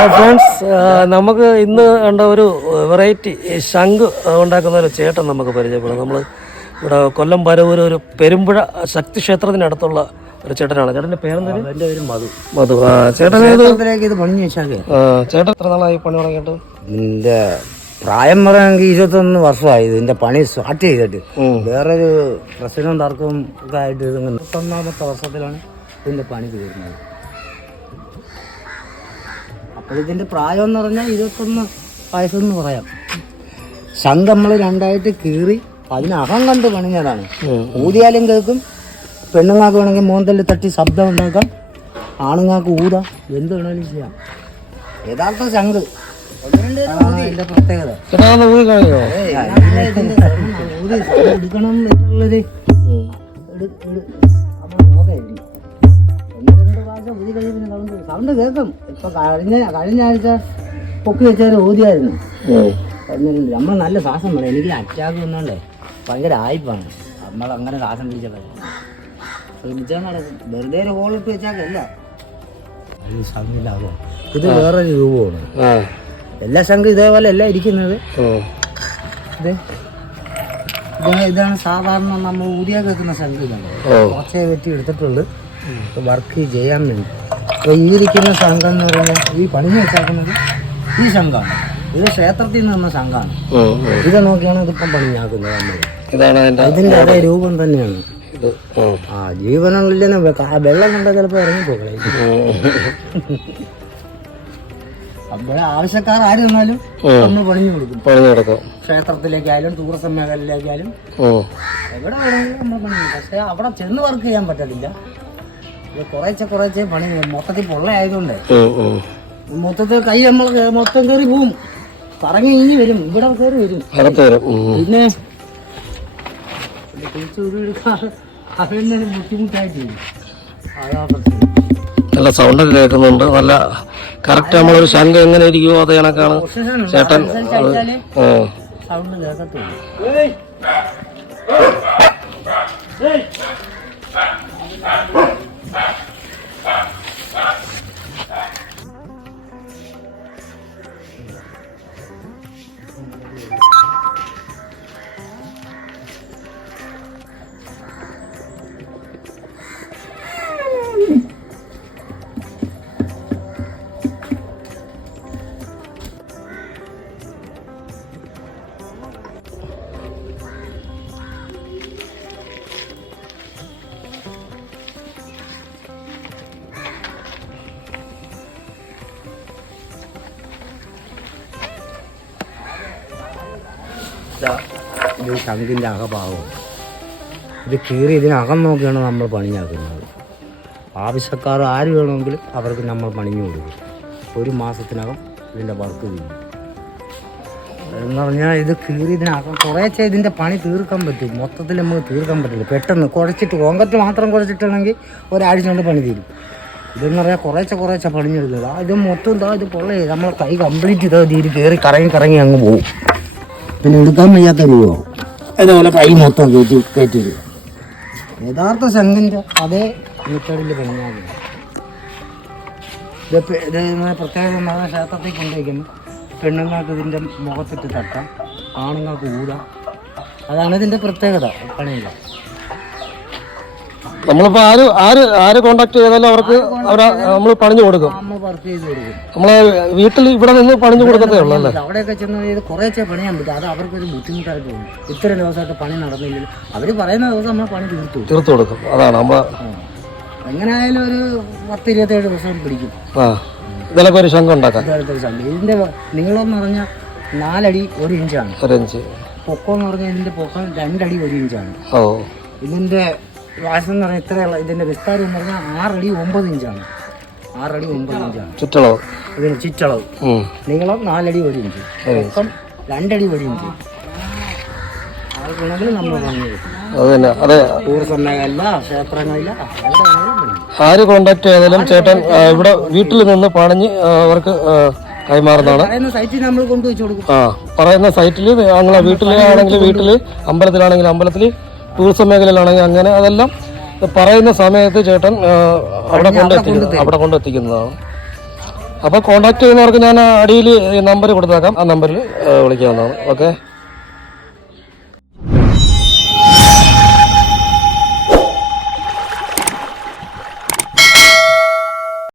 Hello friends നമുക്ക് ഇന്ന് കണ്ട ഒരു വെറൈറ്റി ശംഖ് ഉണ്ടാക്കുന്ന ഒരു ചേട്ടൻ നമുക്ക് പരിചയപ്പെടും. നമ്മൾ ഇവിടെ കൊല്ലം പരവൂർ ഒരു പെരുമ്പുഴ ശക്തി ക്ഷേത്രത്തിനടുത്തുള്ള ഒരു ചേട്ടനാണ്. ചേട്ടന്റെ പേരെന്താ? എന്റെ പേര് മധു. മധു. ആ ചേട്ടൻ ഇത് പണി ആ, ചേട്ടൻ എത്ര നാളായി പണി തുടങ്ങിയിട്ട്? എന്റെ പ്രായം പറയുകയാണെങ്കിൽ ഇരുപത്തൊന്ന് വർഷമായി. ഇതിന്റെ പണി സ്റ്റാർട്ട് ചെയ്തിട്ട്. വേറൊരു പ്രശ്നവും തർക്കവും ഒക്കെ ആയിട്ട് ഇത് മുപ്പത്തൊന്നാമത്തെ വർഷത്തിലാണ് ഇതിന്റെ പണി തീരുന്നത്. അപ്പോൾ ഇതിന്റെ പ്രായം എന്ന് പറഞ്ഞാൽ ഇരുപത്തൊന്ന് വയസ്സെന്ന് പറയാം. ശംഖ് നമ്മൾ രണ്ടായിട്ട് കീറി അതിനകം കണ്ട് പണിഞ്ഞതാണ്. ഊതിയാലും കേൾക്കും പെണ്ണുങ്ങൾക്ക് വേണമെങ്കിൽ മോന്തലിൽ തട്ടി ശബ്ദം ഉണ്ടാക്കാം ആണുങ്ങൾക്ക് ഊതാം എന്ത് വേണമെങ്കിലും ചെയ്യാം. യഥാർത്ഥ ശംഖ് അതിന്റെ പ്രത്യേകത. ഊതി എടുക്കണം എന്നുള്ളത്. രണ്ട് പുതിയ കഴിവിന് സൗണ്ട് സൗണ്ട് കേൾക്കും. ഇപ്പൊ കഴിഞ്ഞ കഴിഞ്ഞ ആഴ്ച പൊക്കി വെച്ചാൽ ഊതിയായിരുന്നു എന്നിട്ട് നമ്മൾ നല്ല ശ്വാസം വേണം എനിക്ക് അറ്റാക്ക് വന്നോണ്ടേ ഭയങ്കര ആയിപ്പാണ്. നമ്മൾ അങ്ങനെ ശ്വാസം പിടിച്ചത് ശ്രമിച്ചാൽ നടക്കും വെറുതെ ഒരു ഹോളിട്ട് വെച്ചാക്കല്ല ഇത് വേറൊരു രൂപമാണ്. ആ. എല്ലാ ശംഖും ഇതേപോലെ അല്ല ഇരിക്കുന്നത്. ഇത് ഇതാണ് സാധാരണ നമ്മൾ ഊതിയാ കേൾക്കുന്ന ശംഖ് കുറച്ചേ വെട്ടി എടുത്തിട്ടുള്ളൂ. വർക്ക് ചെയ്യാൻ വേണ്ടി. അപ്പോൾ ഈ ഇരിക്കുന്ന സംഘം എന്ന് പറഞ്ഞാൽ ഈ പണി വെച്ചാക്കുന്നത് ഈ സംഘമാണ്. ഇത് ക്ഷേത്രത്തിൽ നിന്ന് വന്ന ഉം. ഇത് നോക്കിയാണ് ഇതിപ്പം പണിഞ്ഞാക്കുന്നത് നമ്മൾ ഇതിന്റെ അതേ രൂപം തന്നെയാണ്. ആ ജീവനുള്ളിൽ വെള്ളം കണ്ടാൽ ചിലപ്പോൾ ഇറങ്ങി പോകളെ ഉം. അപ്പോൾ ആവശ്യക്കാർ ആര് വന്നാലും. നമ്മൾ പണിഞ്ഞു കൊടുക്കും. പണിഞ്ഞു കൊടുക്കും. ക്ഷേത്രത്തിലേക്കായാലും ടൂറിസം മേഖലയിലേക്കായാലും എവിടെ വേണമെങ്കിലും നമ്മൾ പണി ചെയ്യും പക്ഷേ അവിടെ ചെന്ന് വർക്ക് ചെയ്യാൻ പറ്റത്തില്ല. കുറേശ്ശെ കുറേശ്ശെ പണി. മൊത്തത്തിൽ പൊള്ളയായതുകൊണ്ട്. മൊത്തത്തിൽ കൈ നമ്മൾ മൊത്തം കയറി പോവും. കറങ്ങി ഇനി വരും. ഇവിടെ കയറി വരും. പിന്നെ നല്ല സൗണ്ട് കേൾക്കുന്നുണ്ട്. നല്ല കറക്റ്റ് നമ്മളൊരു ശംഖ എങ്ങനെ ഇരിക്കുമോ അത് കണക്കാണ്. ചേട്ടൻ. സൗണ്ട് കേൾക്കത്തുള്ളൂ ഇതാ, Ah! ഇത് ശംഖിന്റെ ഇത് കീറി ഇതിനകം നോക്കിയാണ് നമ്മൾ പണിഞ്ഞാക്കുന്നത്. ആവശ്യക്കാർ ആര് വേണമെങ്കിലും അവർക്ക് നമ്മൾ പണിഞ്ഞു കൊടുക്കും. ഒരു മാസത്തിനകം ഇതിന്റെ വർക്ക് ചെയ്യും എന്ന് പറഞ്ഞാൽ ഇത് കീറി ഇതിനകം കുറേശ്ശെ ഇതിന്റെ പണി തീർക്കാൻ പറ്റും. മൊത്തത്തിൽ നമുക്ക് തീർക്കാൻ പറ്റില്ല. പെട്ടെന്ന് കുറച്ചിട്ട് ഓങ്കത്ത് മാത്രം കുഴച്ചിട്ടുണ്ടെങ്കിൽ ഒരാഴ്ച കൊണ്ട് പണി തീരും. ഇതെന്ന് പറഞ്ഞാൽ കുറേശ്ശെ കുറേശ്ശെ പണിഞ്ഞെടുക്കുന്നത് ആ ഇത് മൊത്തം ഇതാ ഇത് പൊള്ളേ. നമ്മളെ കൈ കംപ്ലീറ്റ് ഇതാ ഇതിൽ കയറി കറങ്ങി കറങ്ങി അങ്ങ് പോകും പിന്നെ എടുക്കാൻ വയ്യാത്ത രൂപമാവും അതേപോലെ കൈ മൊത്തം കയറ്റി കയറ്റി യഥാർത്ഥ ശംഖിന്റെ അതേ മെത്തേഡിൽ പണിഞ്ഞാൽ മതി. ഇത് പെ- ഇത് ഇങ്ങനെ പ്രത്യേകത എന്ന് പറഞ്ഞാൽ ക്ഷേത്രത്തിൽ കൊണ്ടുവയ്ക്കുന്നു. പെണ്ണുങ്ങൾക്ക് ഇതിന്റെ മുഖത്തിട്ട് തട്ടാം ആണുങ്ങൾക്ക് ഊതാം. അതാണ് ഇതിന്റെ പ്രത്യേകത പണിയില്ല. നമ്മളിപ്പോ ആര് ആര് ആര് കോണ്ടാക്ട് ചെയ്താലും അവർക്ക് അവരെ നമ്മൾ പണിഞ്ഞു കൊടുക്കും. നമ്മൾ വർക്ക് ചെയ്ത് കൊടുക്കും. നമ്മളെ വീട്ടിൽ ഇവിടെ നിന്ന് പണിഞ്ഞു കൊടുക്കത്തേ ഉള്ളൂ അല്ലേ? അവിടെയൊക്കെ ചെന്ന് ഇത് കുറേശ്ശെ പണിയാൻ പറ്റും. അത് അവർക്കൊരു ബുദ്ധിമുട്ടായിട്ട് തോന്നും ഇത്ര ദിവസമായിട്ട് പണി നടന്നില്ലെങ്കിൽ അവർ പറയുന്ന ദിവസം നമ്മൾ പണി തീർത്തു തീർത്തു കൊടുക്കും. അതാണ് നമ്മ എങ്ങനെയായാലും ഒരു പത്ത് ഇരുപത്തേഴ് ദിവസം പിടിക്കും. ആ. ഇതിലൊക്കെ ഒരു ശംഖ ഉണ്ടാക്കാം. ഇതുപോലത്തെ ഒരു സംഭവം ഇതിന്റെ നീളം എന്ന് പറഞ്ഞാൽ നാലടി ഒരു ഇഞ്ചാണ്. ഒരു ഇഞ്ച്. പൊക്കം എന്ന് പറഞ്ഞാൽ ഇതിന്റെ പൊക്കം രണ്ടടി ഒരു ഇഞ്ചാണ്. ഓ. ഇതിന്റെ വ്യാസം എന്ന് പറഞ്ഞാൽ ഇത്രയുള്ള ഇതിന്റെ വിസ്താരം എന്ന് പറഞ്ഞാൽ ആറടി ഒമ്പത് ഇഞ്ചാണ്. ആറടി ഒമ്പത് ഇഞ്ചാണ്. ചുറ്റളവ്? ഇതിന് ചുറ്റളവ്. നീളം നാലടി ഒരു ഇഞ്ച്. പൊക്കം രണ്ടടി ഒരു ഇഞ്ച്. നമ്മൾ കൊടുക്കും അത് തന്നെ. അതെ. ടൂറിസം മേഖല ക്ഷേത്രങ്ങളില്ല. ആര് കോണ്ടാക്ട് ചെയ്താലും ചേട്ടൻ ആ, ഇവിടെ വീട്ടിൽ നിന്ന് പണിഞ്ഞ് അവർക്ക് ആ, കൈമാറുന്നതാണ്. സൈറ്റിൽ നമ്മൾ കൊണ്ടുവച്ച് കൊടുക്കും. ആ പറയുന്ന സൈറ്റിൽ ഞങ്ങളെ വീട്ടിലാണെങ്കിൽ വീട്ടിൽ അമ്പലത്തിലാണെങ്കിൽ അമ്പലത്തിൽ ടൂറിസം മേഖലയിലാണെങ്കിൽ അങ്ങനെ അതെല്ലാം പറയുന്ന സമയത്ത് ചേട്ടൻ അവിടെ കൊണ്ടെത്തിക്കുന്നത്. അവിടെ കൊണ്ടെത്തിക്കുന്നതാണ്. അപ്പോൾ കോൺടാക്ട് ചെയ്യുന്നവർക്ക് ഞാൻ അടിയിൽ നമ്പർ കൊടുത്തേക്കാം. ആ നമ്പറിൽ വിളിക്കാവുന്നതാണ്. ഓക്കെ